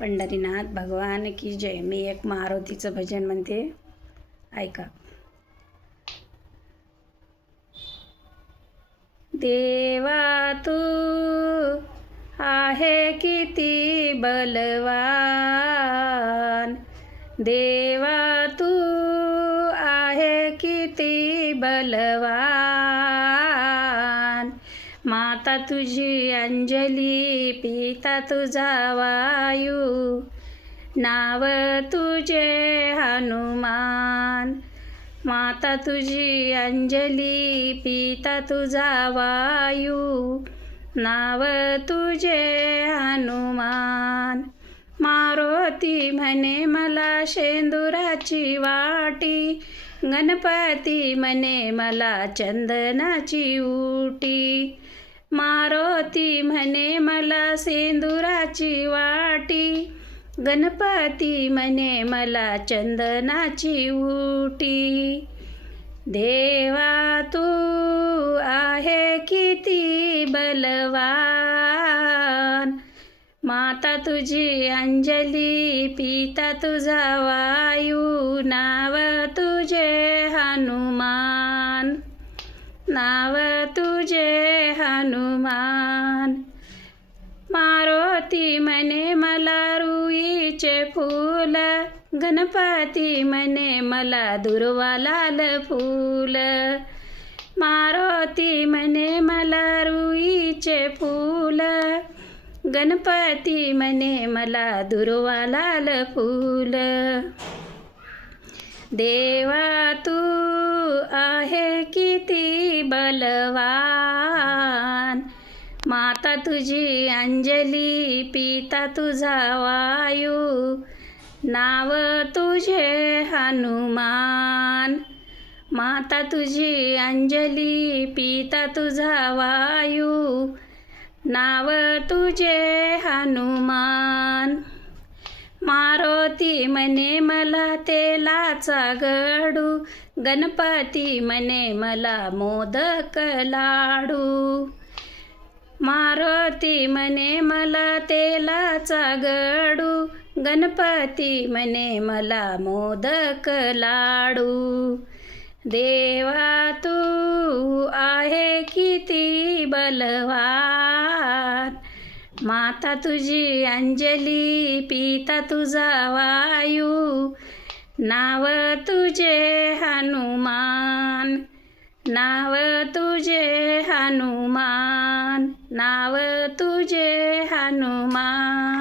पंढरीनाथ भगवान की जय. मी एक मारुतीचं भजन म्हणते, ऐका. देवा तू आहे किती बलवान, देवा तू आहे किती बलवान. माता तुझी अंजली, पिता तुझा वायू, नाव तुझे हनुमान. माता तुझी अंजली, पिता तुझा वायू, नाव तुझे हनुमान. मारुती म्हणे मला शेंदुराची वाटी, गणपती म्हणे मला चंदनाची उटी. मारुती म्हणे मला शेंदुराची वाटी, गणपती म्हणे मला चंदनाची उटी. देवा तू आहे किती बलवान, माता तुझी अंजली, पिता तुझा वायू, नाव तुझे हनुमान, नाव तुझे हनुमान. मारुती म्हणे मला रुईचे फूल, गणपती म्हणे मला दुर्वा लाल फूल. मारुती म्हणे मला रुईचे फूल, गणपती म्हणे मला दुर्वा लाल फूल. देवा तू आहे किती बलवान, माता तुझी अंजली, पिता तुझा वायू, नाव तुझे हनुमान. माता तुझी अंजली, पिता तुझा वायू, नाव तुझे हनुमान. मारुती म्हणे मला तेलाचा गडू, गणपती म्हणे मला मोदक लाडू. मारुती म्हणे मला तेलाचा गडू, गणपती म्हणे मला मोदक लाडू. देवा तू आहे किती बलवान, माता तुझी अंजली, पिता तुझा वायू, नाव तुझे हनुमान, नाव तुझे हनुमान, नाव तुझे हनुमान.